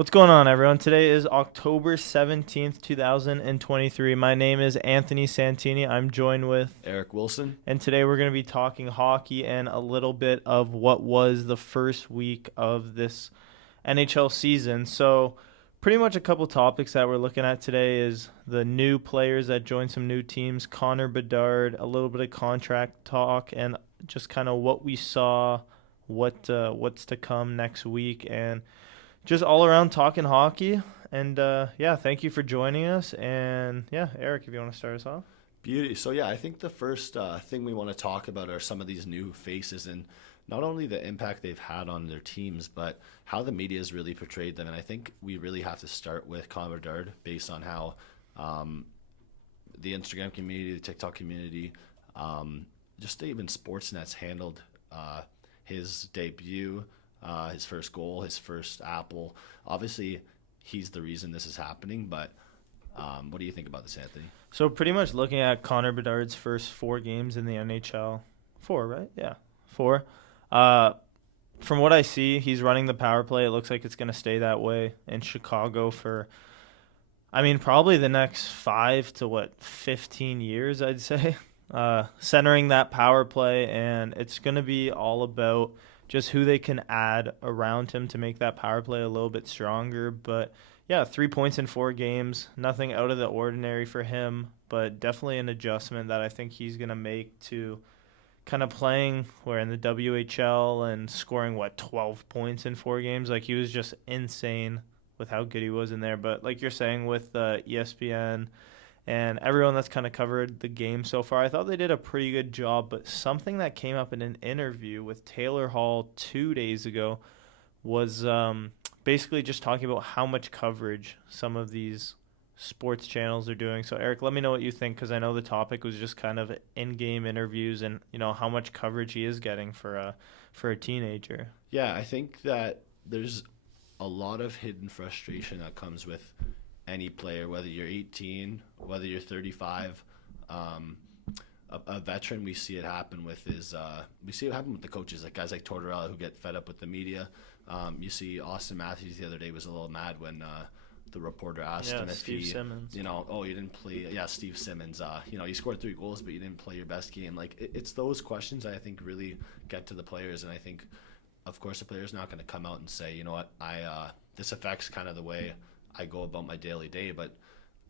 What's going on, everyone? Today is October 17th, 2023. My name is Anthony Santini. I'm joined with Eric Wilson. and today we're going to be talking hockey and a little bit of what was the first week of this NHL season. So, pretty much a couple topics that we're looking at today is the new players that joined some new teams, Connor Bedard, a little bit of contract talk, and just kind of what we saw, what's to come next week, and just all around talking hockey. And yeah, thank you for joining us. And yeah, Eric, if you want to start us off. Beauty. So yeah, I think the first thing we want to talk about are some of these new faces and not only the impact they've had on their teams, but how the media has really portrayed them. And I think we really have to start with Connor Bedard based on how the Instagram community, the TikTok community, just even Sportsnet's handled his debut, his first goal, his first apple. Obviously, he's the reason this is happening, but what do you think about this, Anthony? So pretty much looking at Connor Bedard's first 4 games in the NHL. 4, right? Yeah, 4. From what I see, he's running the power play. It looks like it's going to stay that way in Chicago for, probably the next 5 to 15 years, I'd say. Centering that power play, and it's going to be all about just who they can add around him to make that power play a little bit stronger. But yeah, 3 points in 4 games, nothing out of the ordinary for him, but definitely an adjustment that I think he's going to make to kind of playing where in the WHL and scoring 12 points in 4 games. Like, he was just insane with how good he was in there. But like you're saying, with ESPN and everyone that's kind of covered the game so far, I thought they did a pretty good job. But something that came up in an interview with Taylor Hall 2 days ago was basically just talking about how much coverage some of these sports channels are doing. So, Eric, let me know what you think, because I know the topic was just kind of in-game interviews and, how much coverage he is getting for a teenager. Yeah, I think that there's a lot of hidden frustration that comes with any player, whether you're 18, whether you're 35. A veteran we see it happen with is we see it happen with the coaches, like guys like Tortorella who get fed up with the media. You see Austin Matthews the other day was a little mad when the reporter asked him if Steve Simmons. you didn't play. Yeah, Steve Simmons. You scored 3 goals, but you didn't play your best game. Like, it's those questions that I think really get to the players, and I think, of course, the player's not going to come out and say, you know what, this affects kind of the way I go about my daily day, but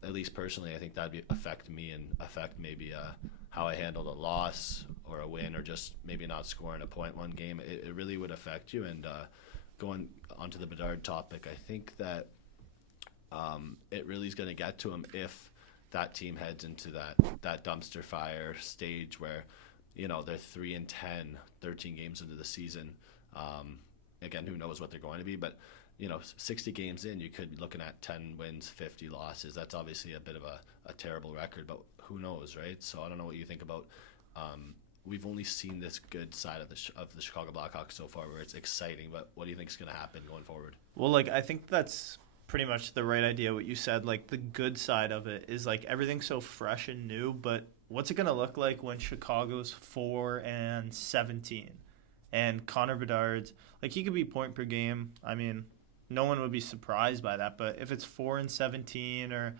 at least personally, I think that'd affect me and affect maybe how I handled a loss or a win, or just maybe not scoring a point one game. It really would affect you. And going onto the Bedard topic, I think that it really is going to get to him if that team heads into that dumpster fire stage where, they're 3-10, 13 games into the season. Again, who knows what they're going to be, but 60 games in, you could be looking at 10 wins, 50 losses. That's obviously a bit of a terrible record, but who knows, right? So I don't know what you think about. We've only seen this good side of the Chicago Blackhawks so far, where it's exciting. But what do you think is going to happen going forward? Well, I think that's pretty much the right idea. What you said, the good side of it is everything's so fresh and new. But what's it going to look like when Chicago's 4-17, and Connor Bedard's he could be point per game. No one would be surprised by that. But if it's 4-17, or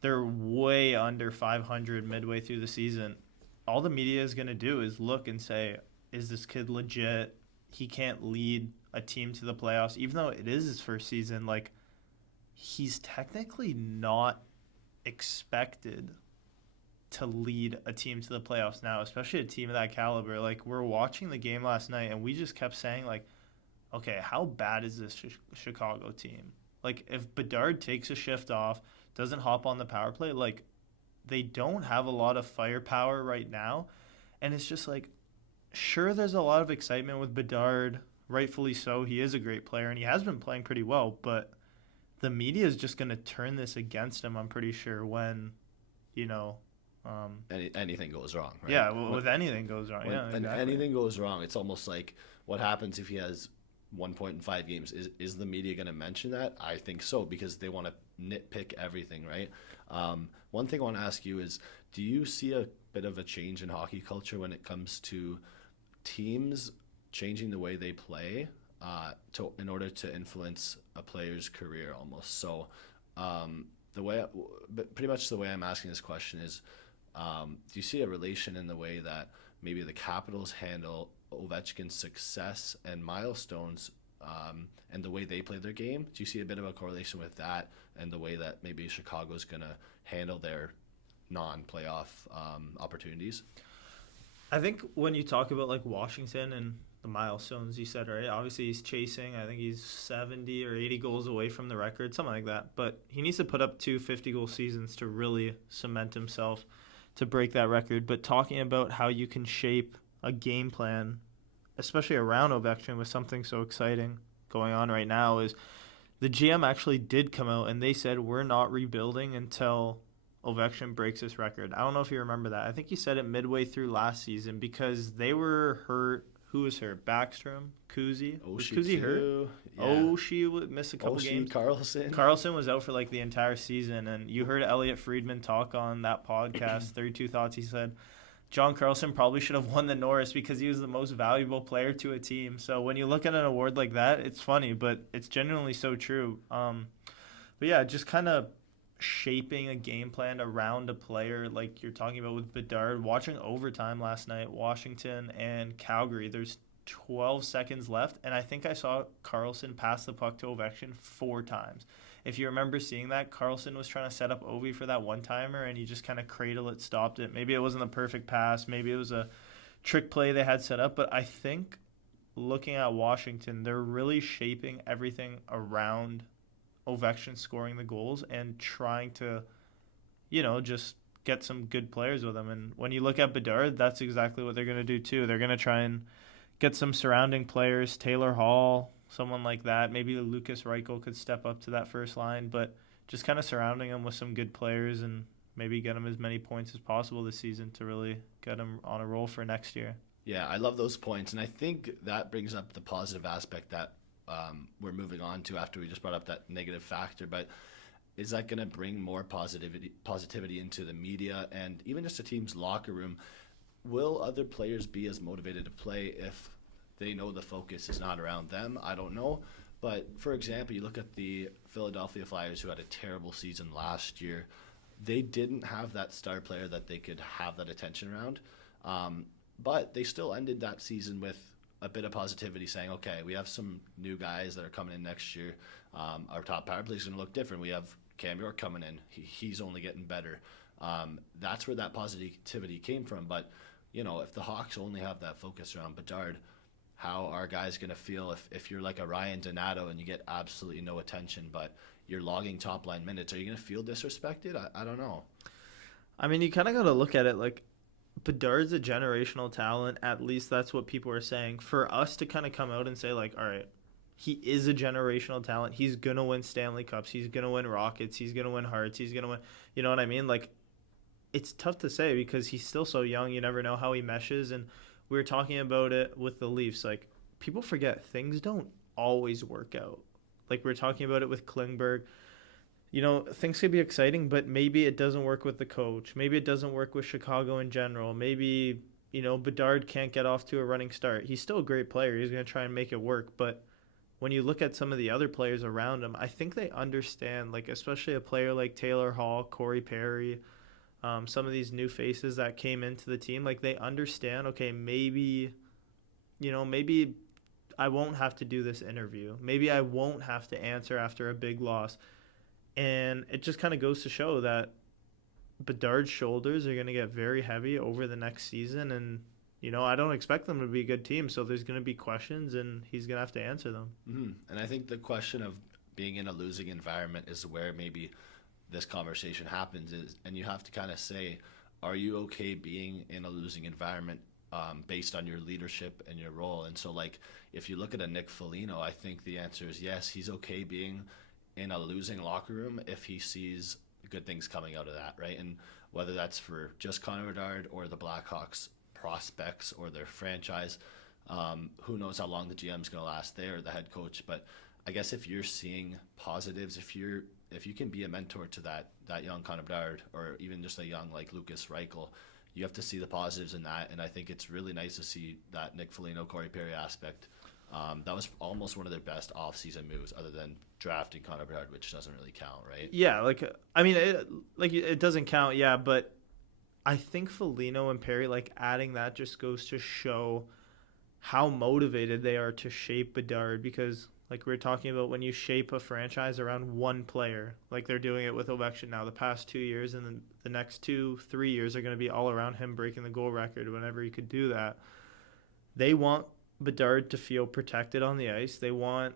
they're way under 500 midway through the season, all the media is going to do is look and say, is this kid legit? He can't lead a team to the playoffs. Even though it is his first season, he's technically not expected to lead a team to the playoffs now, especially a team of that caliber. We're watching the game last night, and we just kept saying, okay, how bad is this Chicago team? If Bedard takes a shift off, doesn't hop on the power play, they don't have a lot of firepower right now. And it's just sure, there's a lot of excitement with Bedard, rightfully so. He is a great player, and he has been playing pretty well, but the media is just going to turn this against him, I'm pretty sure, when, anything goes wrong, right? Yeah, with anything goes wrong. Yeah, exactly. Anything goes wrong, it's almost like what happens if he has 1 point in 5 games. Is the media going to mention that? I think so, because they want to nitpick everything, right? One thing I want to ask you is, do you see a bit of a change in hockey culture when it comes to teams changing the way they play? in order to influence a player's career almost. So but pretty much the way I'm asking this question is, do you see a relation in the way that maybe the Capitals handle Ovechkin's success and milestones, and the way they play their game? Do you see a bit of a correlation with that and the way that maybe Chicago's going to handle their non-playoff opportunities? I think when you talk about like Washington and the milestones you said, right? Obviously he's chasing. I think he's 70 or 80 goals away from the record, something like that. But he needs to put up 2 50-goal seasons to really cement himself to break that record. But talking about how you can shape a game plan, especially around Ovechkin with something so exciting going on right now, is the GM actually did come out and they said we're not rebuilding until Ovechkin breaks this record. I don't know if you remember that. I think he said it midway through last season because they were hurt. Who was hurt? Backstrom? Kuzi? Was Kuzi hurt? Yeah. Oshie missed a couple games. Carlson was out for like the entire season. And you heard Elliot Friedman talk on that podcast, 32 Thoughts. He said John Carlson probably should have won the Norris because he was the most valuable player to a team. So when you look at an award like that, it's funny, but it's genuinely so true. But yeah, just kind of shaping a game plan around a player like you're talking about with Bedard. Watching overtime last night, Washington and Calgary, there's 12 seconds left, and I think I saw Carlson pass the puck to Ovechkin 4 times. If you remember seeing that, Carlson was trying to set up Ovi for that one-timer, and he just kind of cradled it, stopped it. Maybe it wasn't the perfect pass. Maybe it was a trick play they had set up, but I think looking at Washington, they're really shaping everything around Ovechkin scoring the goals and trying to, just get some good players with him. And when you look at Bedard, that's exactly what they're going to do too. They're going to try and get some surrounding players, Taylor Hall, someone like that. Maybe Lucas Reichel could step up to that first line, but just kind of surrounding him with some good players and maybe get him as many points as possible this season to really get him on a roll for next year. Yeah, I love those points, and I think that brings up the positive aspect that we're moving on to after we just brought up that negative factor. But is that going to bring more positivity into the media and even just a team's locker room? Will other players be as motivated to play if they know the focus is not around them? I don't know. But for example, you look at the Philadelphia Flyers, who had a terrible season last year. They didn't have that star player that they could have that attention around. But they still ended that season with a bit of positivity, saying, okay, we have some new guys that are coming in next year. Our top power play is going to look different. We have Cam York coming in. He's only getting better. That's where that positivity came from. But, if the Hawks only have that focus around Bedard, how are guys going to feel if you're like a Ryan Donato and you get absolutely no attention, but you're logging top-line minutes? Are you going to feel disrespected? I don't know. I mean, you kind of got to look at it like Bedard's a generational talent. At least that's what people are saying. For us to kind of come out and say, like, all right, he is a generational talent. He's going to win Stanley Cups. He's going to win Rockets. He's going to win Hearts. He's going to win. You know what I mean? Like, it's tough to say because he's still so young. You never know how he meshes. And we were talking about it with the Leafs. Like, people forget things don't always work out. Like, we were talking about it with Klingberg. Things could be exciting, but maybe it doesn't work with the coach. Maybe it doesn't work with Chicago in general. Maybe, Bedard can't get off to a running start. He's still a great player. He's going to try and make it work. But when you look at some of the other players around him, I think they understand, like, especially a player like Taylor Hall, Corey Perry, some of these new faces that came into the team, like, they understand, okay, maybe I won't have to do this interview. Maybe I won't have to answer after a big loss. And it just kind of goes to show that Bedard's shoulders are going to get very heavy over the next season. And, I don't expect them to be a good team. So there's going to be questions, and he's going to have to answer them. Mm-hmm. And I think the question of being in a losing environment is where maybe this conversation happens. And you have to kind of say, are you okay being in a losing environment based on your leadership and your role? And so, like, if you look at a Nick Foligno, I think the answer is yes, he's okay being in a losing locker room if he sees good things coming out of that, right? And whether that's for just Connor Bedard or the Blackhawks prospects or their franchise, who knows how long the GM's going to last there or the head coach. But I guess if you're seeing positives, if you can be a mentor to that young Connor Bedard or even just a young like Lucas Reichel, you have to see the positives in that. And I think it's really nice to see that Nick Foligno, Corey Perry aspect That was almost one of their best offseason moves, other than drafting Connor Bedard, which doesn't really count, right? Yeah, like I mean, it doesn't count, yeah, but I think Foligno and Perry, like adding that just goes to show how motivated they are to shape Bedard, because like we were talking about, when you shape a franchise around one player, like they're doing it with Ovechkin now the past 2 years, and then the next 2-3 years are going to be all around him breaking the goal record whenever he could do that. They want Bedard to feel protected on the ice. They want,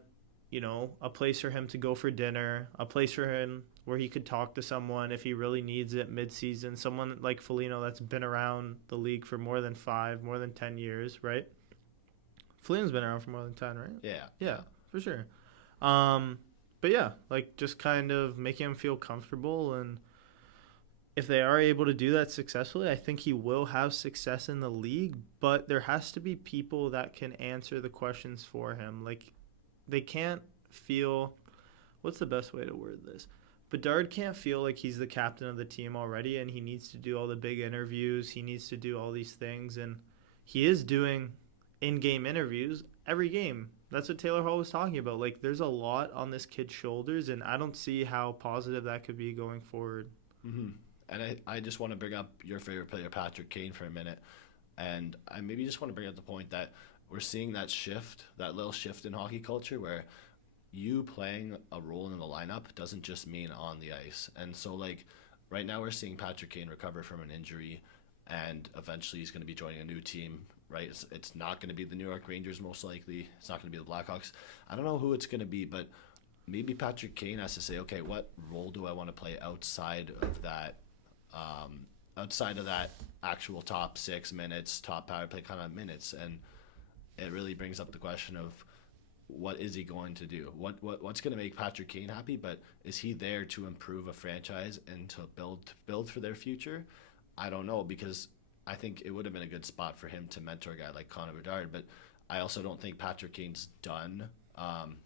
a place for him to go for dinner, a place for him where he could talk to someone if he really needs it mid-season, someone like Foligno that's been around the league for more than 10 years, right? Foligno's been around for more than 10, right? Yeah, for sure. But yeah, like just kind of making him feel comfortable, and if they are able to do that successfully, I think he will have success in the league, but there has to be people that can answer the questions for him. Like, they can't feel, what's the best way to word this? Bedard can't feel like he's the captain of the team already, and he needs to do all the big interviews. He needs to do all these things, and he is doing in-game interviews every game. That's what Taylor Hall was talking about. Like, there's a lot on this kid's shoulders, and I don't see how positive that could be going forward. Mm-hmm. And I just want to bring up your favorite player, Patrick Kane, for a minute. And I maybe just want to bring up the point that we're seeing that shift, that little shift in hockey culture, where you playing a role in the lineup doesn't just mean on the ice. And so, like, right now we're seeing Patrick Kane recover from an injury, and eventually he's going to be joining a new team, right? It's not going to be the New York Rangers, most likely. It's not going to be the Blackhawks. I don't know who it's going to be, but maybe Patrick Kane has to say, okay, what role do I want to play outside of that actual top 6 minutes, top power play kind of minutes? And it really brings up the question of, what is he going to do? What's going to make Patrick Kane happy? But is he there to improve a franchise and to build for their future? I don't know, because I think it would have been a good spot for him to mentor a guy like Connor Bedard. But I also don't think Patrick Kane's done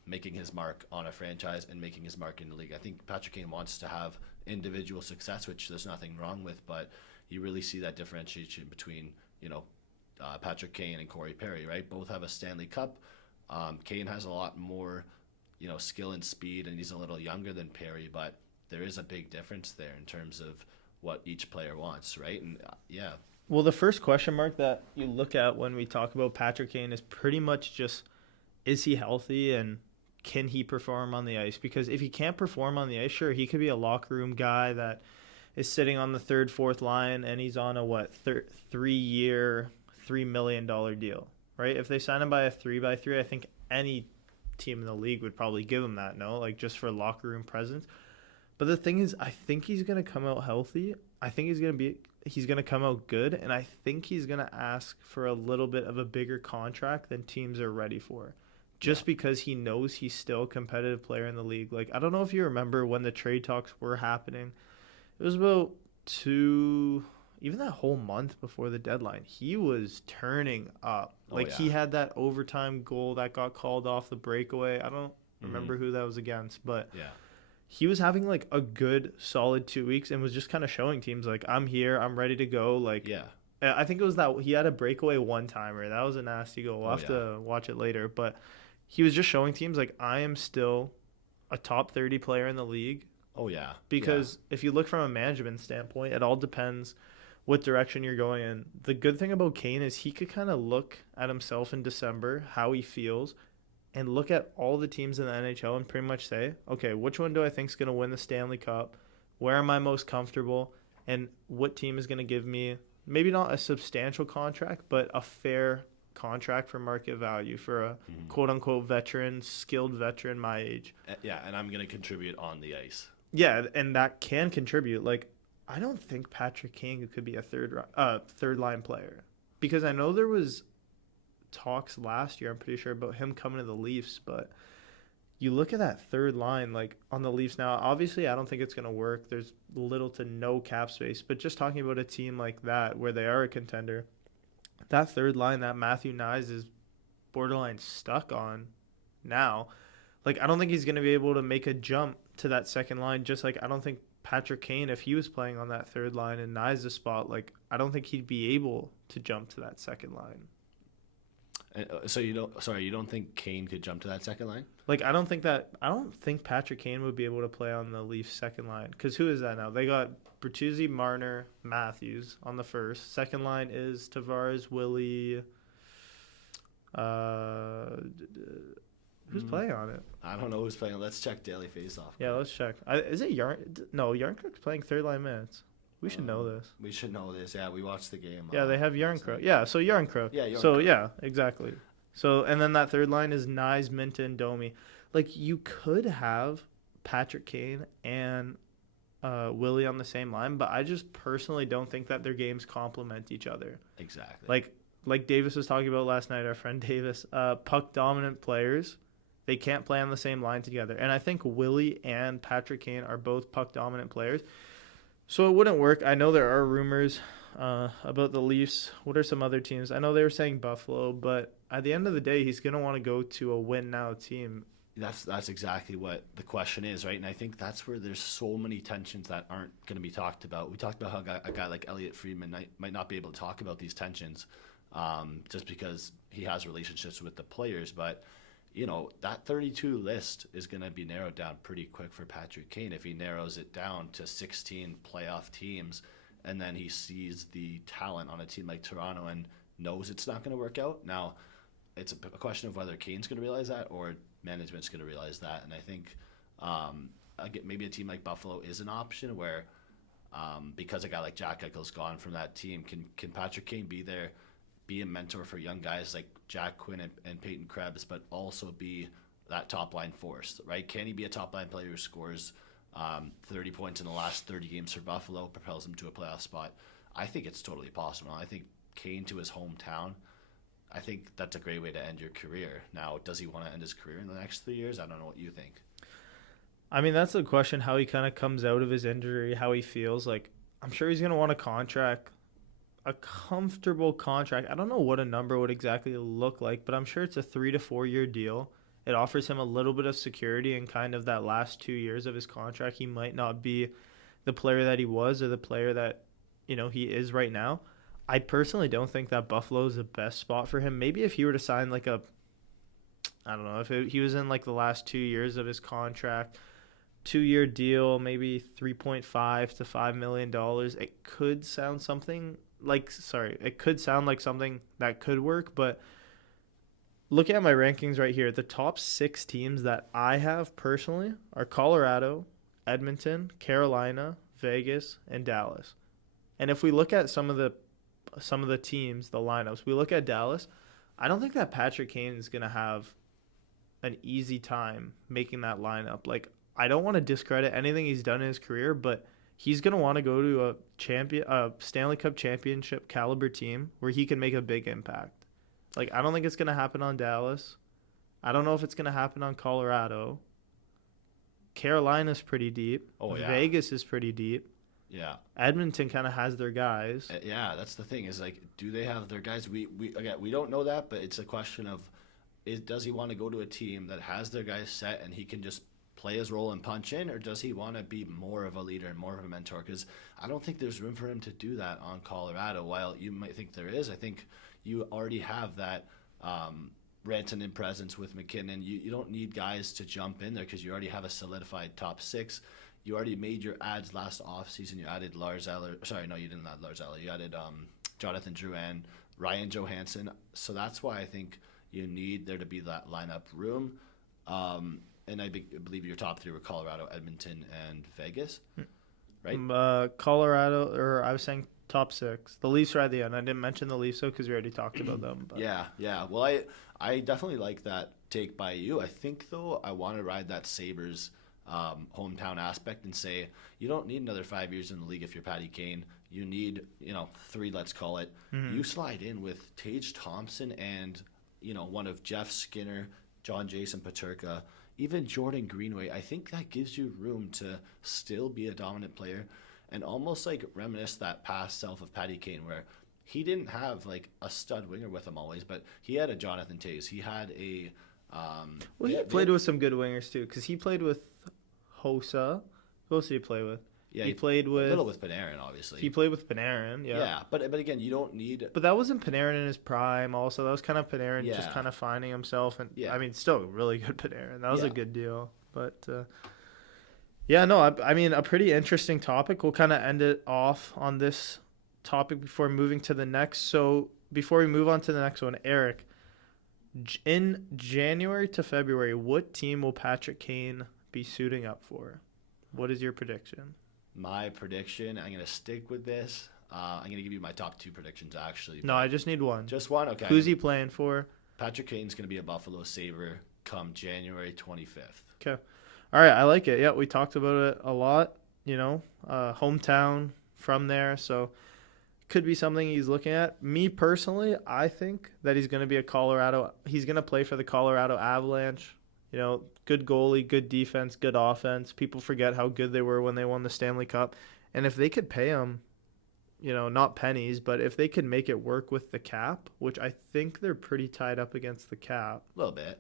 making his mark on a franchise and making his mark in the league. I think Patrick Kane wants to have individual success, which there's nothing wrong with, but you really see that differentiation between, Patrick Kane and Corey Perry, right? Both have a Stanley Cup. Kane has a lot more, skill and speed, and he's a little younger than Perry, but there is a big difference there in terms of what each player wants, right? And yeah. Well, the first question mark that you look at when we talk about Patrick Kane is pretty much just, is he healthy and can he perform on the ice? Because if he can't perform on the ice, sure, he could be a locker room guy that is sitting on the third, fourth line, and he's on a 3-year, $3 million deal, right? If they sign him by a 3x3, I think any team in the league would probably give him that, no? Like, just for locker room presence. But the thing is, I think he's going to come out healthy. I think he's going to come out good, and I think he's going to ask for a little bit of a bigger contract than teams are ready for, just because he knows he's still a competitive player in the league. Like, I don't know if you remember when the trade talks were happening. It was about even that whole month before the deadline, he was turning up. He had that overtime goal that got called off the breakaway. I don't remember who that was against, but yeah, he was having like a good solid 2 weeks and was just kind of showing teams like, I'm here, I'm ready to go. Like, yeah, I think it was that he had a breakaway one-timer. That was a nasty goal. We'll have to watch it later, but he was just showing teams like, I am still a top 30 player in the league. Oh yeah. Because if you look from a management standpoint, it all depends what direction you're going in. The good thing about Kane is he could kind of look at himself in December, how he feels, and look at all the teams in the NHL and pretty much say, okay, which one do I think is going to win the Stanley Cup? Where am I most comfortable? And what team is going to give me maybe not a substantial contract, but a fair contract for market value for a quote-unquote veteran, skilled veteran my age. Yeah, and I'm going to contribute on the ice. Yeah, and that can contribute. Like, I don't think Patrick Kane could be a third-line player, because I know there was talks last year, I'm pretty sure, about him coming to the Leafs, but you look at that third line, like, on the Leafs now, obviously I don't think it's going to work. There's little to no cap space, but just talking about a team like that where they are a contender, that third line that Matthew Nyes is borderline stuck on now, like, I don't think he's going to be able to make a jump to that second line, just like I don't think Patrick Kane, if he was playing on that third line in Nyes' spot, like, I don't think he'd be able to jump to that second line. So you don't think Kane could jump to that second line? Like I don't think Patrick Kane would be able to play on the Leafs second line because who is that now? They got Bertuzzi, Marner, Matthews on the first. Second line is Tavares, Willie. Who's playing on it? I don't know who's playing. Let's check daily faceoff. Yeah, let's check. Is it Yarn? No, Yarncrook's playing third line minutes. We should know this. We should know this. Yeah, we watched the game. Yeah, they have Yarncrook. Yeah, so Yarncrook. Yeah, Yarncrook. So yeah, exactly. So and then that third line is Nyes, Minton, Domi. Like you could have Patrick Kane and Willie on the same line, but I just personally don't think that their games complement each other. Exactly. Like Davis was talking about last night, our friend Davis, puck dominant players, they can't play on the same line together. And I think Willie and Patrick Kane are both puck dominant players. So it wouldn't work. I know there are rumors about the Leafs. What are some other teams? I know they were saying Buffalo, but at the end of the day, he's going to want to go to a win-now team. That's exactly what the question is, right? And I think that's where there's so many tensions that aren't going to be talked about. We talked about how a guy like Elliot Friedman might not be able to talk about these tensions just because he has relationships with the players. But, that 32 list is going to be narrowed down pretty quick for Patrick Kane if he narrows it down to 16 playoff teams and then he sees the talent on a team like Toronto and knows it's not going to work out. Now, it's a question of whether Kane's going to realize that or management's going to realize that. And I think maybe a team like Buffalo is an option where because a guy like Jack Eichel's gone from that team, can Patrick Kane be there, be a mentor for young guys like Jack Quinn and Peyton Krebs, but also be that top line force, right? Can he be a top line player who scores 30 points in the last 30 games for Buffalo, propels him to a playoff spot? I think it's totally possible. I think Kane to his hometown, I think that's a great way to end your career. Now, does he want to end his career in the next 3 years? I don't know what you think. I mean, that's the question, how he kind of comes out of his injury, how he feels. Like, I'm sure he's going to want a comfortable contract. I don't know what a number would exactly look like, but I'm sure it's a 3 to 4 year deal. It offers him a little bit of security in kind of that last 2 years of his contract. He might not be the player that he was or the player that, he is right now. I personally don't think that Buffalo is the best spot for him. Maybe if he were to sign I don't know, if he was in like the last 2 years of his contract, 2-year deal, maybe $3.5 to $5 million, it could sound like something that could work. But looking at my rankings right here, the top 6 teams that I have personally are Colorado, Edmonton, Carolina, Vegas, and Dallas. And if we look at some of the teams, the lineups, we look at Dallas, I don't think that Patrick Kane is going to have an easy time making that lineup. Like, I don't want to discredit anything he's done in his career, but he's going to want to go to a Stanley Cup championship caliber team where he can make a big impact. Like, I don't think it's going to happen on Dallas. I don't know if it's going to happen on Colorado. Carolina's pretty deep. Oh, yeah. Vegas is pretty deep. Yeah. Edmonton kind of has their guys. Yeah, that's the thing is, like, do they have their guys? We don't know that, but it's a question of does he want to go to a team that has their guys set and he can just play his role and punch in, or does he want to be more of a leader and more of a mentor? Because I don't think there's room for him to do that on Colorado. While you might think there is, I think you already have that Rantanen presence with McKinnon. You don't need guys to jump in there because you already have a solidified top 6. You already made your ads last offseason. You added Lars Eller. Sorry, no, you didn't add Lars Eller. You added Jonathan Drouin, Ryan Johansson. So that's why I think you need there to be that lineup room. And I believe your top 3 were Colorado, Edmonton, and Vegas, right? Colorado, or I was saying top 6. The Leafs are at the end. I didn't mention the Leafs, though, because we already talked about them. But. Yeah. Well, I definitely like that take by you. I think, though, I want to ride that Sabres hometown aspect and say you don't need another 5 years in the league if you're Patty Kane. You need, 3, let's call it. Mm-hmm. You slide in with Tage Thompson and, one of Jeff Skinner, John Jason Paterka, even Jordan Greenway. I think that gives you room to still be a dominant player and almost like reminisce that past self of Patty Kane where he didn't have like a stud winger with him always, but he had a Jonathan Toews. He had a... he played with some good wingers too, because he played with Hossa. Who else did he play with? Yeah, He played a with little with Panarin, obviously. he played with Panarin, yeah. Yeah, but again, you don't need. But that wasn't Panarin in his prime. Also, that was kind of Panarin just Yeah, kind of finding himself, and yeah, I mean, still really good Panarin. That was a yeah. good deal. But yeah, no, I mean, a pretty interesting topic. We'll kind of end it off on this topic before moving to the next. So before we move on to the next one, Eric, in January to February, what team will Patrick Kane be suiting up for? What is your prediction? My prediction. I'm gonna stick with this. I'm gonna give you my top 2 predictions actually. No, I just need one. Just one. Okay. Who's he playing for? Patrick Kane's gonna be a Buffalo Sabre come January 25th. Okay. All right, I like it. Yeah, we talked about it a lot, hometown from there, so could be something he's looking at. Me personally, I think that he's going to be he's going to play for the Colorado Avalanche. Good goalie, good defense, good offense. People forget how good they were when they won the Stanley Cup. And if they could pay him, not pennies, but if they could make it work with the cap, which I think they're pretty tied up against the cap. A little bit.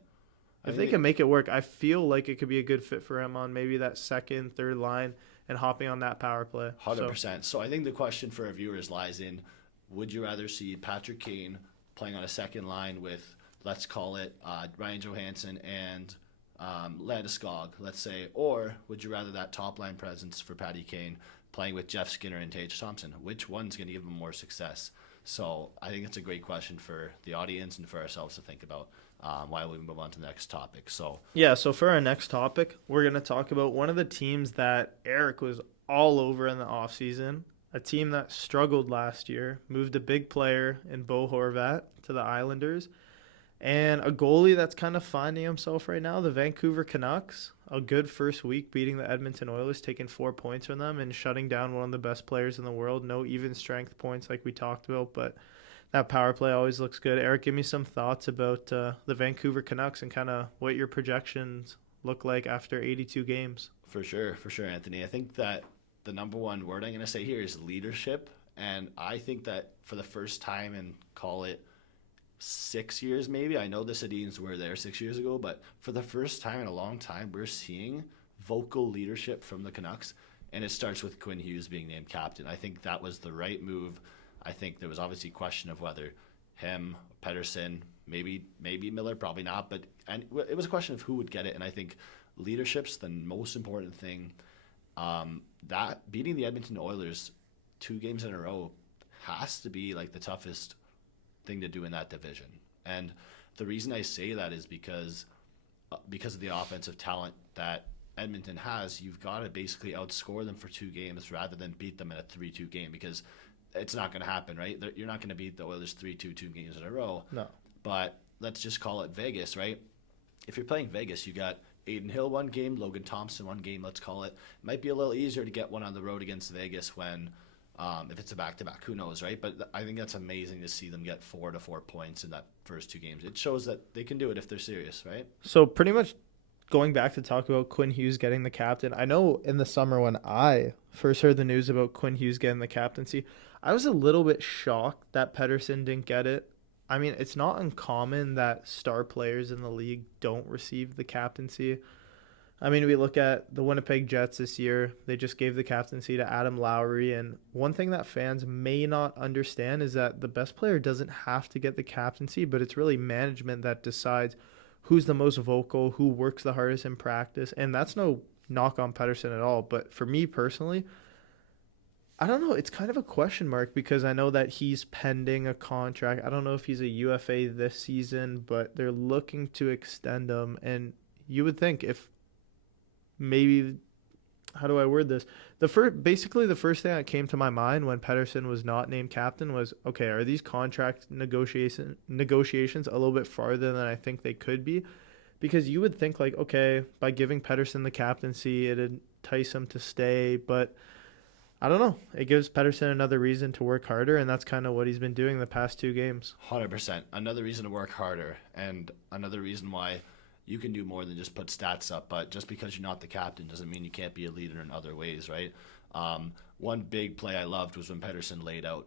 If they can make it work, I feel like it could be a good fit for him on maybe that second, third line and hopping on that power play. 100%. So I think the question for our viewers lies in, would you rather see Patrick Kane playing on a second line with, let's call it, Ryan Johansson and Landeskog, let's say, or would you rather that top line presence for Patty Kane playing with Jeff Skinner and Tage Thompson? Which one's going to give him more success? So I think it's a great question for the audience and for ourselves to think about while we move on to the next topic. So for our next topic, we're going to talk about one of the teams that Eric was all over in the offseason, a team that struggled last year, moved a big player in Bo Horvat to the Islanders, and a goalie that's kind of finding himself right now, the Vancouver Canucks. A good first week beating the Edmonton Oilers, taking 4 points from them and shutting down one of the best players in the world. No even strength points like we talked about, but that power play always looks good. Eric, give me some thoughts about the Vancouver Canucks and kind of what your projections look like after 82 games. For sure, Anthony. I think that the number one word I'm going to say here is leadership. And I think that for the first time in, call it, 6 years maybe, I know the Sedins were there 6 years ago, but for the first time in a long time, we're seeing vocal leadership from the Canucks. And it starts with Quinn Hughes being named captain. I think that was the right move. I think there was obviously a question of whether him, Pettersson, maybe Miller, probably not, and it was a question of who would get it. And I think leadership's the most important thing. That beating the Edmonton Oilers 2 games in a row has to be like the toughest thing to do in that division. And the reason I say that is because of the offensive talent that Edmonton has. You've got to basically outscore them for 2 games rather than beat them in a 3-2 game, because it's not going to happen, right? You're not going to beat the Oilers 3-2 2 games in a row. No. But let's just call it Vegas, right? If you're playing Vegas, you got Aiden Hill 1 game, Logan Thompson 1 game, let's call it. Might be a little easier to get one on the road against Vegas when, if it's a back-to-back, who knows, right? But I think that's amazing to see them get 4 to 4 points in that first 2 games. It shows that they can do it if they're serious, right? So pretty much going back to talk about Quinn Hughes getting the captain, I know in the summer when I first heard the news about Quinn Hughes getting the captaincy, I was a little bit shocked that Pettersson didn't get it. I mean, it's not uncommon that star players in the league don't receive the captaincy. I mean, we look at the Winnipeg Jets this year. They just gave the captaincy to Adam Lowry. And one thing that fans may not understand is that the best player doesn't have to get the captaincy, but it's really management that decides who's the most vocal, who works the hardest in practice. And that's no knock on Pettersson at all. But for me personally, I don't know. It's kind of a question mark because I know that he's pending a contract. I don't know if he's a UFA this season, but they're looking to extend him. And you would think if maybe, how do I word this? The first thing that came to my mind when Pettersson was not named captain was, okay, are these contract negotiations a little bit farther than I think they could be? Because you would think like, okay, by giving Pettersson the captaincy, it'd entice him to stay, but I don't know. It gives Pettersson another reason to work harder, and that's kind of what he's been doing the past 2 games. 100%. Another reason to work harder, and another reason why you can do more than just put stats up. But just because you're not the captain doesn't mean you can't be a leader in other ways, right? One big play I loved was when Pettersson laid out,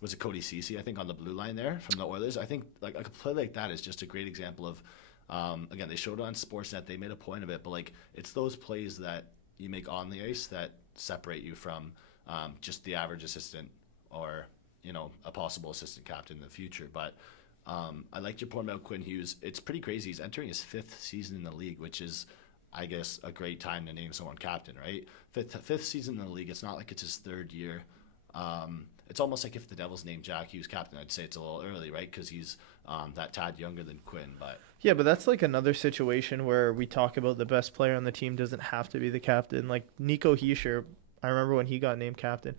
was it Cody Ceci, I think, on the blue line there from the Oilers. I think like a play like that is just a great example of, again, they showed it on Sportsnet. They made a point of it, but like it's those plays that you make on the ice that separate you from just the average assistant or a possible assistant captain in the future. But I liked your point about Quinn Hughes. It's pretty crazy. He's entering his 5th season in the league, which is, I guess, a great time to name someone captain, right? Fifth season in the league. It's not like it's his 3rd year. It's almost like if the Devils named Jack Hughes captain, I'd say it's a little early, right? Because he's that tad younger than Quinn. But Yeah, but that's like another situation where we talk about the best player on the team doesn't have to be the captain. Like Nico Hischier, I remember when he got named captain.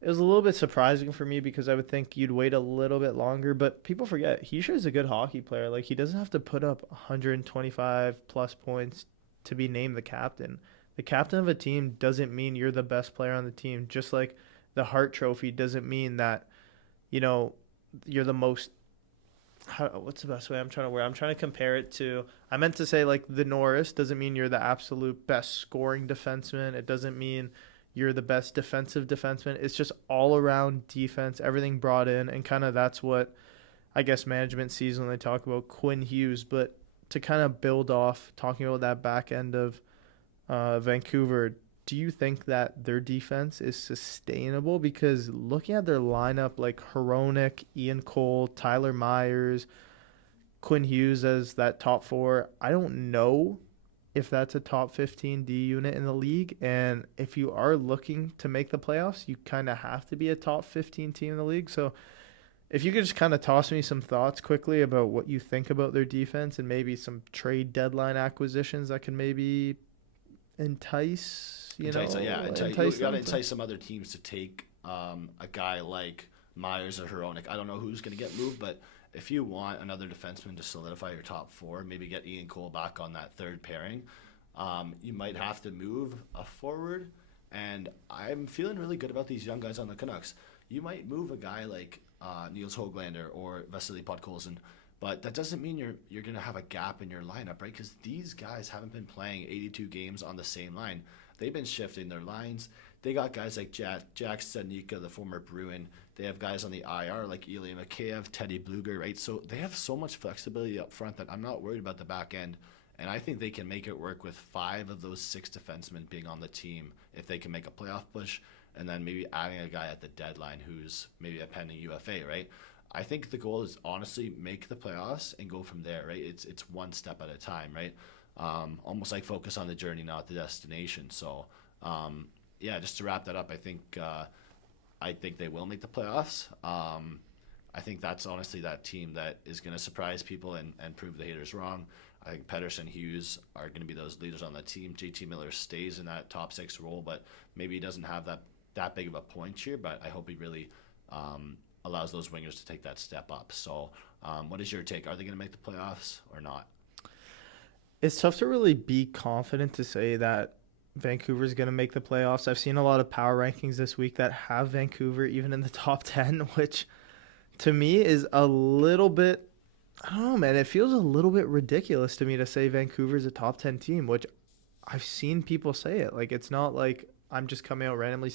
It was a little bit surprising for me because I would think you'd wait a little bit longer, but people forget Hischier is a good hockey player. Like he doesn't have to put up 125 plus points to be named the captain. The captain of a team doesn't mean you're the best player on the team. Just like the Hart Trophy doesn't mean that, you're the most. What's the best way I'm trying to wear? I'm trying to compare it to. I meant to say like the Norris doesn't mean you're the absolute best scoring defenseman. It doesn't mean you're the best defensive defenseman. It's just all around defense, everything brought in, and kind of that's what I guess management sees when they talk about Quinn Hughes. But to kind of build off talking about that back end of Vancouver, do you think that their defense is sustainable? Because looking at their lineup, like Hronek, Ian Cole, Tyler Myers, Quinn Hughes as that top 4, I don't know if that's a top 15 D unit in the league. And if you are looking to make the playoffs, you kind of have to be a top 15 team in the league. So if you could just kind of toss me some thoughts quickly about what you think about their defense and maybe some trade deadline acquisitions that can maybe entice you got to entice some other teams to take a guy like Myers or Hronek. I don't know who's going to get moved, but if you want another defenseman to solidify your top 4, maybe get Ian Cole back on that 3rd pairing, you might have to move a forward. And I'm feeling really good about these young guys on the Canucks. You might move a guy like Niels Höglander or Vasily Podkolzin, but that doesn't mean you're going to have a gap in your lineup, right? Because these guys haven't been playing 82 games on the same line. They've been shifting their lines. They got guys like Jack Stanika, the former Bruin. They have guys on the IR like Ilya Mikheyev, Teddy Bluger, right? So they have so much flexibility up front that I'm not worried about the back end. And I think they can make it work with 5 of those 6 defensemen being on the team if they can make a playoff push, and then maybe adding a guy at the deadline who's maybe a pending UFA, right? I think the goal is honestly make the playoffs and go from there, right? It's one step at a time, right? Almost like focus on the journey, not the destination. So, just to wrap that up, I think they will make the playoffs. I think that's honestly that team that is going to surprise people and prove the haters wrong. I think Pettersson, Hughes are going to be those leaders on the team. JT Miller stays in that top 6 role, but maybe he doesn't have that big of a point here, but I hope he really allows those wingers to take that step up. So what is your take? Are they going to make the playoffs or not? It's tough to really be confident to say that Vancouver's going to make the playoffs. I've seen a lot of power rankings this week that have Vancouver even in the top 10, which to me is a little bit, I don't know, man. It feels a little bit ridiculous to me to say Vancouver's a top 10 team, which I've seen people say it. Like, it's not like I'm just coming out randomly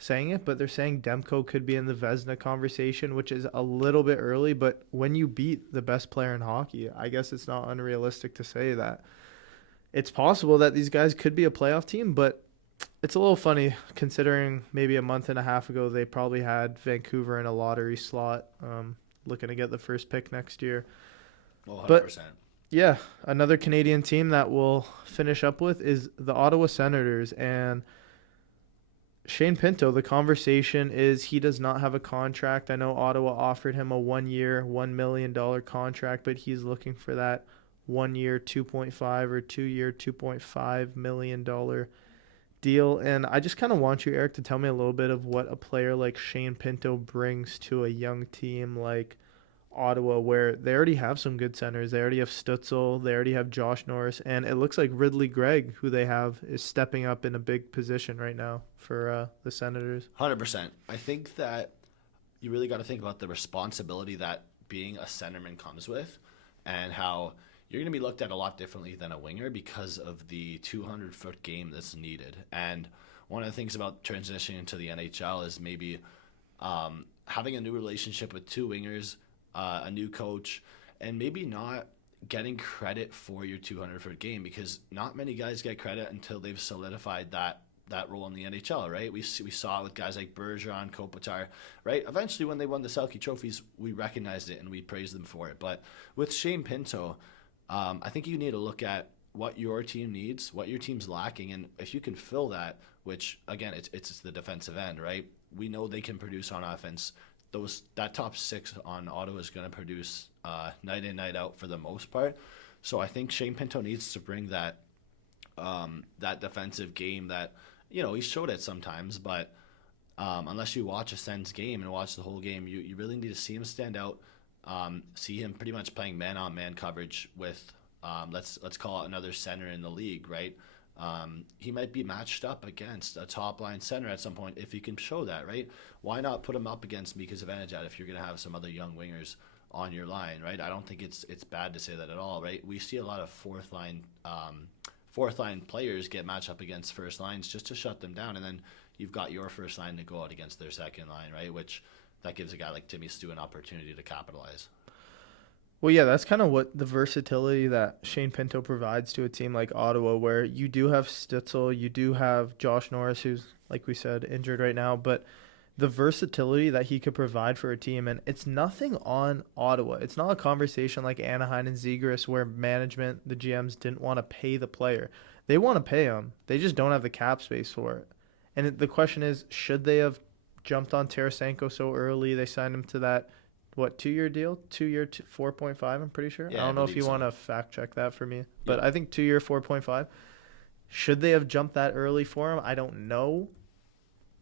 saying it, but they're saying Demko could be in the Vezina conversation, which is a little bit early. But when you beat the best player in hockey, I guess it's not unrealistic to say that it's possible that these guys could be a playoff team. But it's a little funny considering maybe a month and a half ago they probably had Vancouver in a lottery slot, looking to get the first pick next year. Well, 100%. But yeah, another Canadian team that we'll finish up with is the Ottawa Senators. And Shane Pinto, the conversation is he does not have a contract. I know Ottawa offered him a 1-year, $1 million contract, but he's looking for that 1-year, 2.5 or 2-year, $2.5 million deal. And I just kind of want you, Eric, to tell me a little bit of what a player like Shane Pinto brings to a young team like Ottawa, where they already have some good centers. They already have Stutzel. They already have Josh Norris. And it looks like Ridley Gregg, who they have, is stepping up in a big position right now for the Senators. 100%. I think that you really got to think about the responsibility that being a centerman comes with and how you're going to be looked at a lot differently than a winger because of the 200-foot game that's needed. And one of the things about transitioning to the NHL is maybe having a new relationship with 2 wingers, a new coach, and maybe not getting credit for your 200-foot game, because not many guys get credit until they've solidified that role in the NHL, right? We saw it with guys like Bergeron, Kopitar, right? Eventually, when they won the Selke trophies, we recognized it and we praised them for it. But with Shane Pinto, I think you need to look at what your team needs, what your team's lacking, and if you can fill that, which again, it's the defensive end, right? We know they can produce on offense. That top six on Ottawa is going to produce night in, night out for the most part. So I think Shane Pinto needs to bring that defensive game that, he showed it sometimes, but unless you watch a Sens game and watch the whole game, you really need to see him stand out, see him pretty much playing man-on-man coverage with, let's call it another center in the league, right? He might be matched up against a top-line center at some point if he can show that, right? Why not put him up against Mika Zibanejad if you're going to have some other young wingers on your line, right? I don't think it's bad to say that at all, right? We see a lot of fourth-line players get matched up against first lines just to shut them down, and then you've got your first line to go out against their second line, right? Which that gives a guy like Timmy Stu an opportunity to capitalize. Well, yeah, that's kind of what the versatility that Shane Pinto provides to a team like Ottawa, where you do have Stitzel, you do have Josh Norris, who's, like we said, injured right now, but the versatility that he could provide for a team, and it's nothing on Ottawa. It's not a conversation like Anaheim and Zegras where management, the GMs, didn't want to pay the player. They want to pay him. They just don't have the cap space for it. And the question is, should they have jumped on Tarasenko so early? They signed him to that 2-year deal? 2-year, 4.5, I'm pretty sure. Yeah, I don't know if you want to fact check that for me. But I think 2-year, 4.5. Should they have jumped that early for him? I don't know.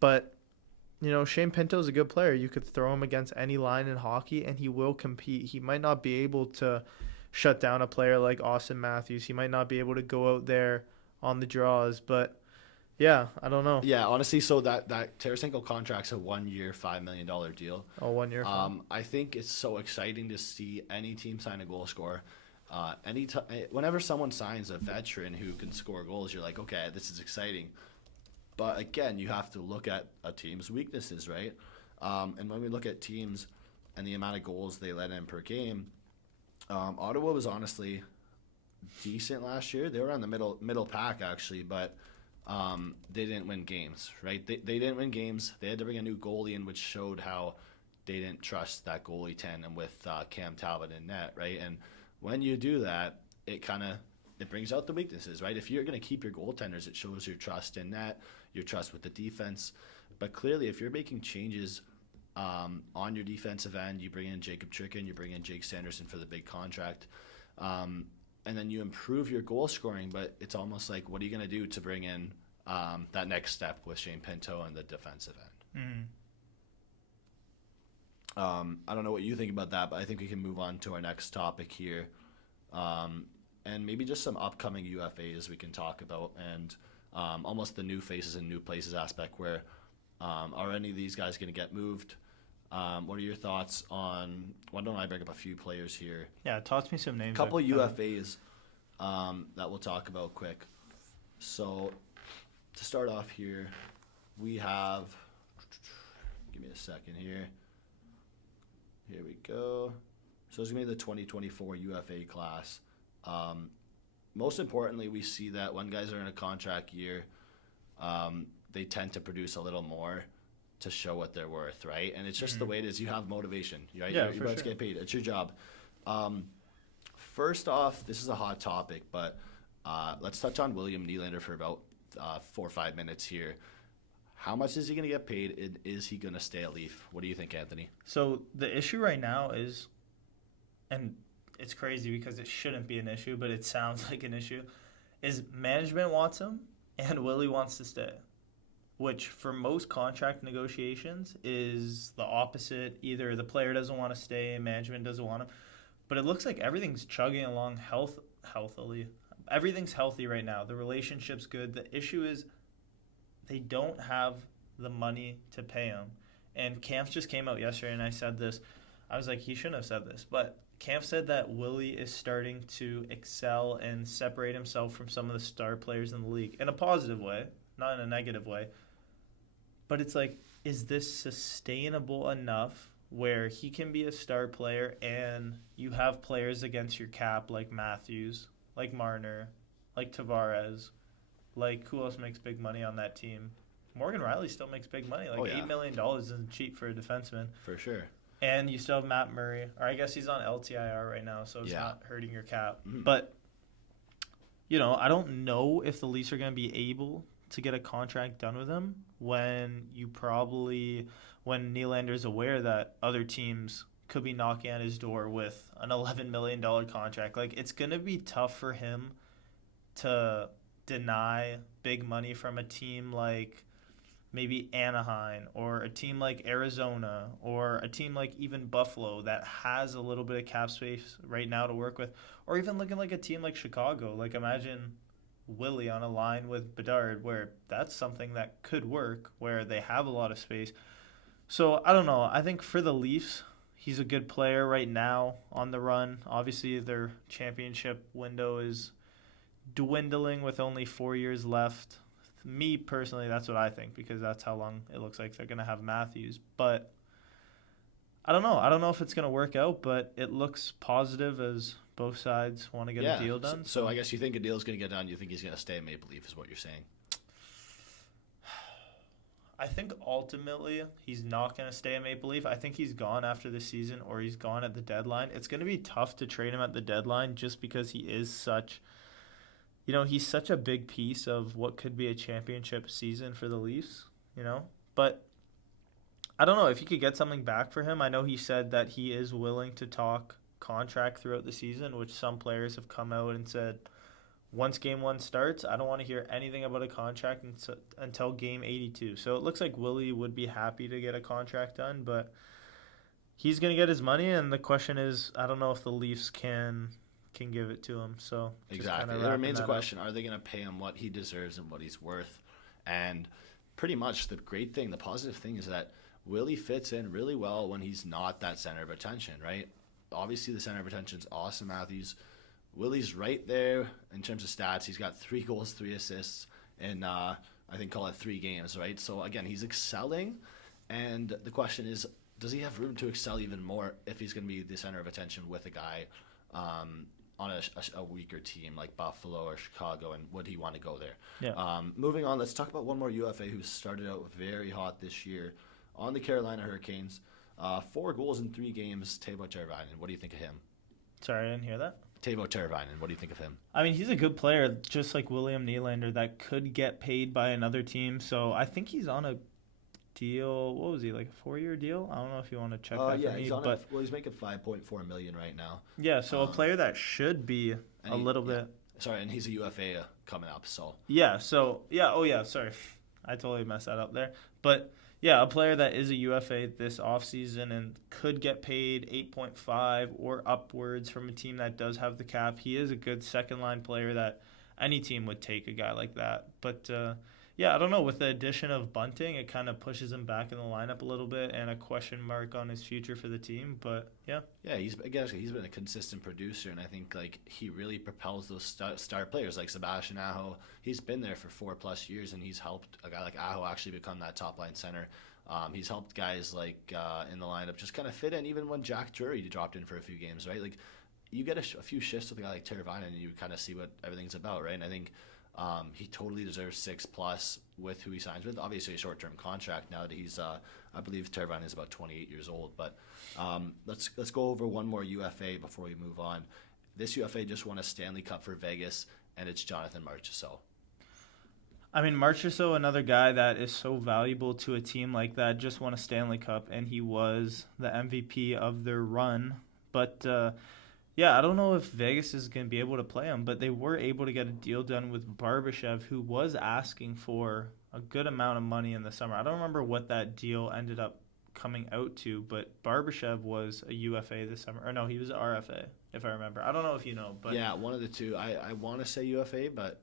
But, Shane Pinto's a good player. You could throw him against any line in hockey, and he will compete. He might not be able to shut down a player like Austin Matthews. He might not be able to go out there on the draws. But, yeah, I don't know. Yeah, honestly, so that Tarasenko contract's a 1-year, $5 million deal. Oh, 1 year. I think it's so exciting to see any team sign a goal scorer. Whenever someone signs a veteran who can score goals, you're like, okay, this is exciting. But again, you have to look at a team's weaknesses, right? And when we look at teams and the amount of goals they let in per game, Ottawa was honestly decent last year. They were on the middle pack actually, but they didn't win games, right? They didn't win games. They had to bring a new goalie in, which showed how they didn't trust that goalie tandem with Cam Talbot in net, right? And when you do that, it brings out the weaknesses, right? If you're going to keep your goaltenders, it shows your trust in net, your trust with the defense. But clearly, if you're making changes on your defensive end, you bring in Jacob Chicken, you bring in Jake Sanderson for the big contract, and then you improve your goal scoring. But it's almost like, what are you going to do to bring in that next step with Shane Pinto and the defensive end? I don't know what you think about that, but I think we can move on to our next topic here. And maybe just some upcoming UFAs we can talk about, and almost the new faces and new places aspect, where are any of these guys going to get moved? What are your thoughts on, why don't I bring up a few players here? Yeah, toss me some names. A couple UFAs that we'll talk about quick. So to start off here, we have, give me a second here. Here we go. So it's going to be the 2024 UFA class. Most importantly, we see that when guys are in a contract year, they tend to produce a little more to show what they're worth, right? And it's just the way it is. You have motivation, right? Yeah, you're about to get paid. It's your job. First off, this is a hot topic, but let's touch on William Nylander for about 4 or 5 minutes here. How much is he going to get paid, and is he going to stay a Leaf? What do you think, Anthony? So the issue right now is, and it's crazy because it shouldn't be an issue, but it sounds like an issue, is management wants him and Willie wants to stay, which for most contract negotiations is the opposite. Either the player doesn't want to stay and management doesn't want him. But it looks like everything's chugging along healthily. Everything's healthy right now. The relationship's good. The issue is they don't have the money to pay him. And Kampf just came out yesterday, and I said this. I was like, he shouldn't have said this. But Kampf said that Willie is starting to excel and separate himself from some of the star players in the league in a positive way, not in a negative way. But it's like, is this sustainable enough where he can be a star player and you have players against your cap like Matthews, like Marner, like Tavares, like who else makes big money on that team? Morgan Riley still makes big money. Like $8 million isn't cheap for a defenseman. For sure. And you still have Matt Murray. Or I guess he's on LTIR right now, so it's not hurting your cap. Mm-hmm. But, I don't know if the Leafs are going to be able to get a contract done with him when Nylander's aware that other teams could be knocking at his door with an $11 million contract. Like, it's going to be tough for him to deny big money from a team like maybe Anaheim or a team like Arizona or a team like even Buffalo that has a little bit of cap space right now to work with, or even looking like a team like Chicago. Like, imagine Willie on a line with Bedard, where that's something that could work, where they have a lot of space. So I don't know. I think for the Leafs, he's a good player right now on the run. Obviously, their championship window is dwindling with only 4 years left. Me personally, that's what I think, because that's how long it looks like they're going to have Matthews. But I don't know. I don't know if it's going to work out, but it looks positive as both sides want to get a deal done. So I guess you think a deal's going to get done. You think he's going to stay at Maple Leaf is what you're saying. I think ultimately he's not going to stay at Maple Leaf. I think he's gone after the season, or he's gone at the deadline. It's going to be tough to trade him at the deadline just because he is such – he's such a big piece of what could be a championship season for the Leafs, But I don't know if you could get something back for him. I know he said that he is willing to talk contract throughout the season, which some players have come out and said, once Game 1 starts, I don't want to hear anything about a contract until Game 82. So it looks like Willie would be happy to get a contract done, but he's going to get his money, and the question is, I don't know if the Leafs can give it to him. So exactly, it remains a question. Are they going to pay him what he deserves and what he's worth? And pretty much the positive thing is that Willie fits in really well when he's not that center of attention, right? Obviously the center of attention is Austin Matthews. Willie's right there in terms of stats. He's got 3 goals, 3 assists in I think call it 3 games, right? So again, he's excelling, and the question is, does he have room to excel even more if he's going to be the center of attention with a guy on a weaker team like Buffalo or Chicago, and would he want to go there? Yeah. Moving on, let's talk about one more UFA who started out very hot this year on the Carolina Hurricanes. 4 goals in 3 games, Teuvo Teravainen. What do you think of him? Sorry, I didn't hear that. Teuvo Teravainen, what do you think of him? I mean, he's a good player, just like William Nylander, that could get paid by another team. So I think he's on a deal. What was he, like a 4-year deal? I don't know if you want to check that for me. He's making $5.4 million right now. Yeah, so a player that should be a little bit. Sorry, and he's a UFA coming up. So sorry, I totally messed that up there. But yeah, a player that is a UFA this offseason and could get paid 8.5 or upwards from a team that does have the cap. He is a good second line player that any team would take, a guy like that. But I don't know. With the addition of Bunting, it kind of pushes him back in the lineup a little bit, and a question mark on his future for the team. But yeah, he's been a consistent producer, and I think like he really propels those star players like Sebastian Aho. He's been there for 4+ years, and he's helped a guy like Aho actually become that top line center. He's helped guys like in the lineup just kind of fit in, even when Jack Drury dropped in for a few games, right? Like you get a few shifts with a guy like Teravainen, and you kind of see what everything's about, right? And I think he totally deserves 6+ with who he signs with. Obviously, a short-term contract now that he's, I believe Teravainen is about 28 years old. But let's go over one more UFA before we move on. This UFA just won a Stanley Cup for Vegas, and it's Jonathan Marchessault. I mean, Marchessault, another guy that is so valuable to a team like that, just won a Stanley Cup, and he was the MVP of their run. But I don't know if Vegas is going to be able to play him, but they were able to get a deal done with Barbashev, who was asking for a good amount of money in the summer. I don't remember what that deal ended up coming out to, but Barbashev was a UFA this summer. Or no, he was an RFA, if I remember. I don't know if you know. But yeah, one of the two. I want to say UFA, but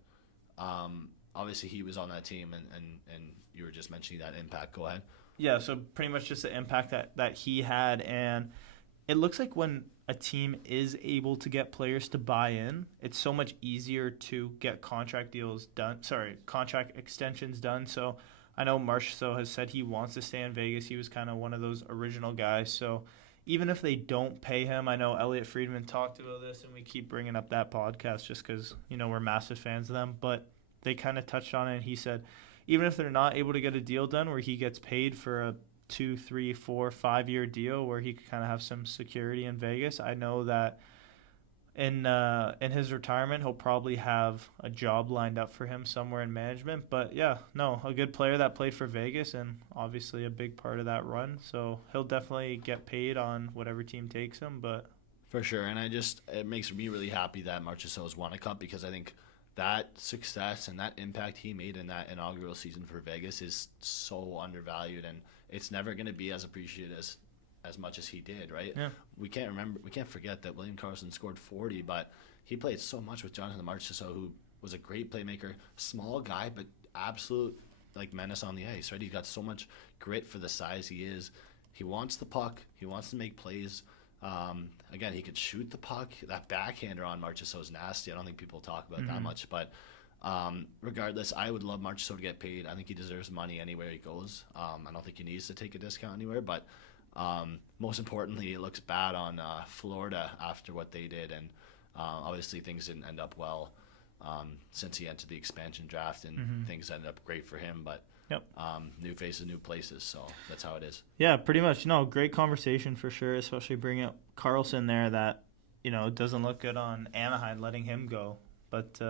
obviously he was on that team, and you were just mentioning that impact. Go ahead. Yeah, so pretty much just the impact that he had, and it looks like when a team is able to get players to buy in, it's so much easier to get contract extensions done. So I know Marchessault has said he wants to stay in Vegas. He was kind of one of those original guys. So even if they don't pay him, I know Elliot Friedman talked about this, and we keep bringing up that podcast just because, we're massive fans of them. But they kind of touched on it, and he said even if they're not able to get a deal done where he gets paid for a 2, 3, 4, 5-year deal where he could kind of have some security in Vegas, I know that in his retirement he'll probably have a job lined up for him somewhere in management. But yeah, no, a good player that played for Vegas and obviously a big part of that run, so he'll definitely get paid on whatever team takes him. But For sure, and it makes me really happy that Marchessault's won a cup, because I think that success and that impact he made in that inaugural season for Vegas is so undervalued, and it's never going to be as appreciated as much as he did, right? Yeah. We can't forget that William Karlsson scored 40, but he played so much with Jonathan Marchessault, who was a great playmaker, small guy, but absolute menace on the ice, right? He's got so much grit for the size he is. He wants the puck. He wants to make plays. Again, he could shoot the puck. That backhander on Marchessault is nasty. I don't think people talk about that much, but regardless, I would love Marchessault to get paid. I think he deserves money anywhere he goes. I don't think he needs to take a discount anywhere, but most importantly, it looks bad on Florida after what they did, and obviously things didn't end up well since he entered the expansion draft, and things ended up great for him, but Yep. New faces, new places, so that's how it is. Yeah, pretty much. Great conversation for sure, especially bringing up Karlsson there that, it doesn't look good on Anaheim letting him go. But,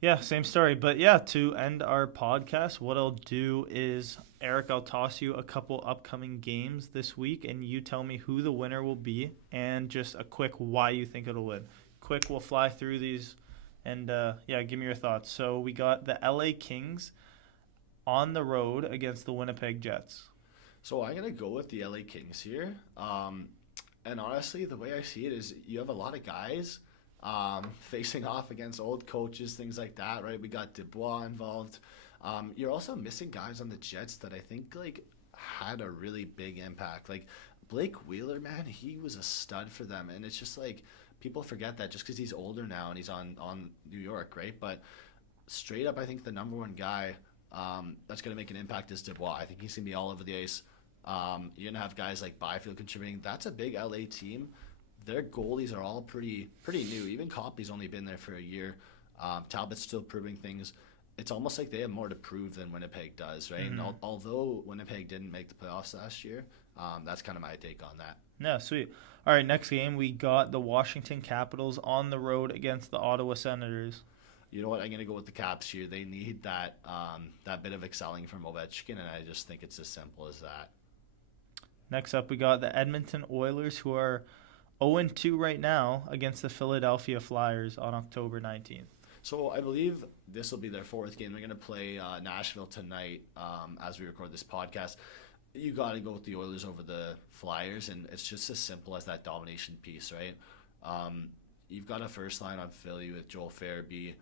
yeah, same story. But, yeah, to end our podcast, what I'll do is, Eric, I'll toss you a couple upcoming games this week, and you tell me who the winner will be and just a quick why you think it'll win. Quick, we'll fly through these, and, give me your thoughts. So we got the LA Kings on the road against the Winnipeg Jets. So I'm going to go with the LA Kings here. And honestly, the way I see it is you have a lot of guys facing off against old coaches, things like that, right? We got Dubois involved. You're also missing guys on the Jets that I think had a really big impact. Like Blake Wheeler, man, he was a stud for them. And it's just people forget that just because he's older now and he's on New York, right? But straight up, I think the number one guy that's going to make an impact is Dubois. I think he's going to be all over the ice. You're going to have guys like Byfield contributing. That's a big LA team. Their goalies are all pretty new. Even Copley's only been there for a year. Talbot's still proving things. It's almost like they have more to prove than Winnipeg does, right? Mm-hmm. And although Winnipeg didn't make the playoffs last year, that's kind of my take on that. Yeah, sweet. All right, next game, we got the Washington Capitals on the road against the Ottawa Senators. You know what? I'm going to go with the Caps here. They need that bit of excelling from Ovechkin, and I just think it's as simple as that. Next up, we got the Edmonton Oilers, who are 0-2 right now against the Philadelphia Flyers on October 19th. So I believe this will be their fourth game. They're going to play Nashville tonight as we record this podcast. You got to go with the Oilers over the Flyers, and it's just as simple as that domination piece, right? You've got a first line on Philly with Joel Farabee,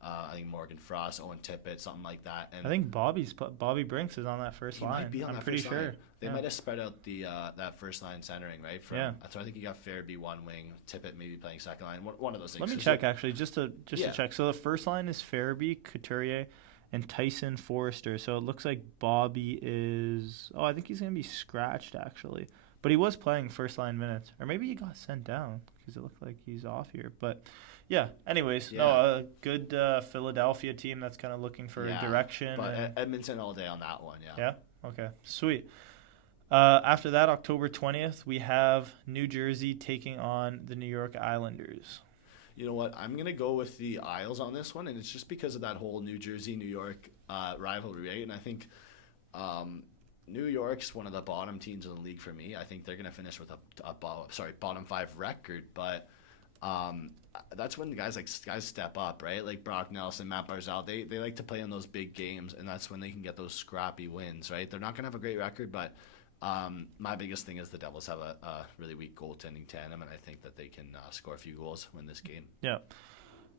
I think Morgan Frost, Owen Tippett, something like that. And I think Bobby Brinks is on that first line. Might be on I'm that pretty first sure. line. They might have spread out the that first line centering, right? Yeah. So I think you got Farabee one wing, Tippett maybe playing second line, one of those things. Let me check actually, just to check. So the first line is Farabee, Couturier, and Tyson Forrester. So it looks like Bobby is. Oh, I think he's gonna be scratched actually, but he was playing first line minutes, or maybe he got sent down because it looked like he's off here, but. Yeah. Anyways, Yeah. No, a good Philadelphia team that's kind of looking for a direction. But Edmonton all day on that one. Yeah. Yeah. Okay. Sweet. After that, October 20th, we have New Jersey taking on the New York Islanders. You know what? I'm gonna go with the Isles on this one, and it's just because of that whole New Jersey New York rivalry, right? And I think New York's one of the bottom teams in the league for me. I think they're gonna finish with a bottom 5 record, but. That's when guys step up, right? Like Brock Nelson, Matt Barzal, they like to play in those big games, and that's when they can get those scrappy wins, right? They're not going to have a great record, but my biggest thing is the Devils have a really weak goaltending tandem, and I think that they can score a few goals, win this game. Yeah.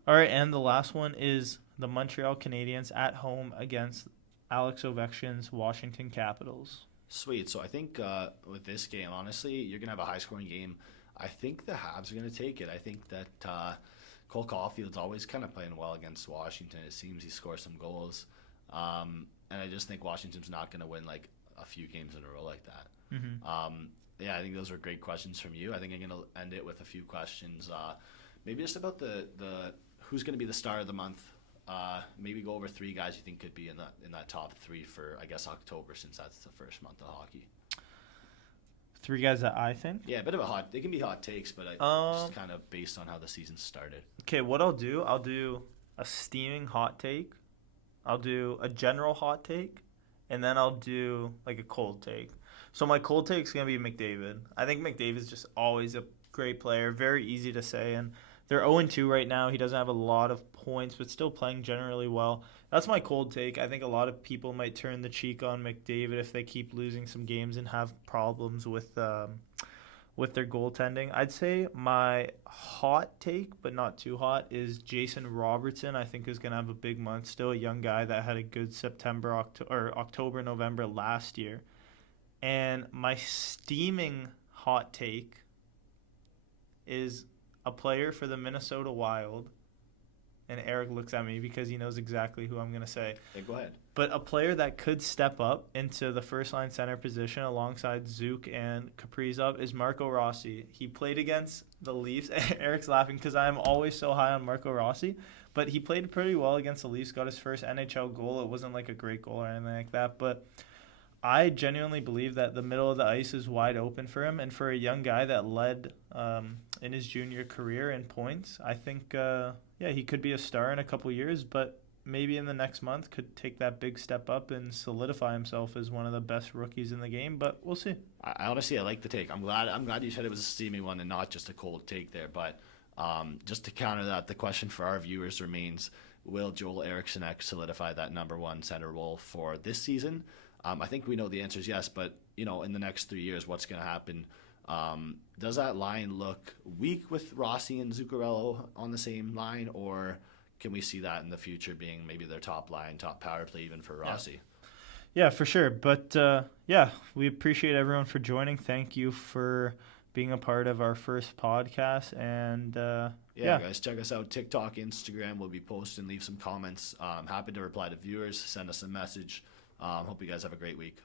All right, and the last one is the Montreal Canadiens at home against Alex Ovechkin's Washington Capitals. Sweet. So I think with this game, honestly, you're going to have a high-scoring game. I think the Habs are going to take it. I think that Cole Caulfield's always kind of playing well against Washington. It seems he scores some goals. And I just think Washington's not going to win like a few games in a row like that. Mm-hmm. Yeah, I think those were great questions from you. I think I'm going to end it with a few questions, maybe just about the who's going to be the star of the month. Maybe go over 3 guys you think could be in that top 3 for, I guess, October, since that's the first month of hockey. 3 guys that I think. Yeah, a bit of they can be hot takes, but just kind of based on how the season started. Okay, what I'll do a steaming hot take. I'll do a general hot take, and then I'll do like a cold take. So my cold take is gonna be McDavid. I think McDavid's just always a great player, very easy to say, and they're 0-2 right now. He doesn't have a lot of points, but still playing generally well. That's my cold take. I think a lot of people might turn the cheek on McDavid if they keep losing some games and have problems with their goaltending. I'd say my hot take, but not too hot, is Jason Robertson. I think is going to have a big month. Still a young guy that had a good October, November last year. And my steaming hot take is a player for the Minnesota Wild. And Eric looks at me because he knows exactly who I'm going to say. Yeah, go ahead. But a player that could step up into the first-line center position alongside Zook and Kaprizov is Marco Rossi. He played against the Leafs. Eric's laughing because I'm always so high on Marco Rossi. But he played pretty well against the Leafs, got his first NHL goal. It wasn't like a great goal or anything like that. But I genuinely believe that the middle of the ice is wide open for him. And for a young guy that led in his junior career in points, I think, he could be a star in a couple years, but maybe in the next month could take that big step up and solidify himself as one of the best rookies in the game. But we'll see. I honestly, I like the take. I'm glad you said it was a steamy one and not just a cold take there. But just to counter that, the question for our viewers remains: will Joel Eriksson solidify that number 1 center role for this season? I think we know the answer is yes, but in the next 3 years, what's going to happen? Does that line look weak with Rossi and Zuccarello on the same line, or can we see that in the future being maybe their top line, top power play even for Rossi? Yeah, for sure. But we appreciate everyone for joining. Thank you for being a part of our first podcast. And guys, check us out. TikTok, Instagram. We'll be posting. Leave some comments. Happy to reply to viewers. Send us a message. Hope you guys have a great week.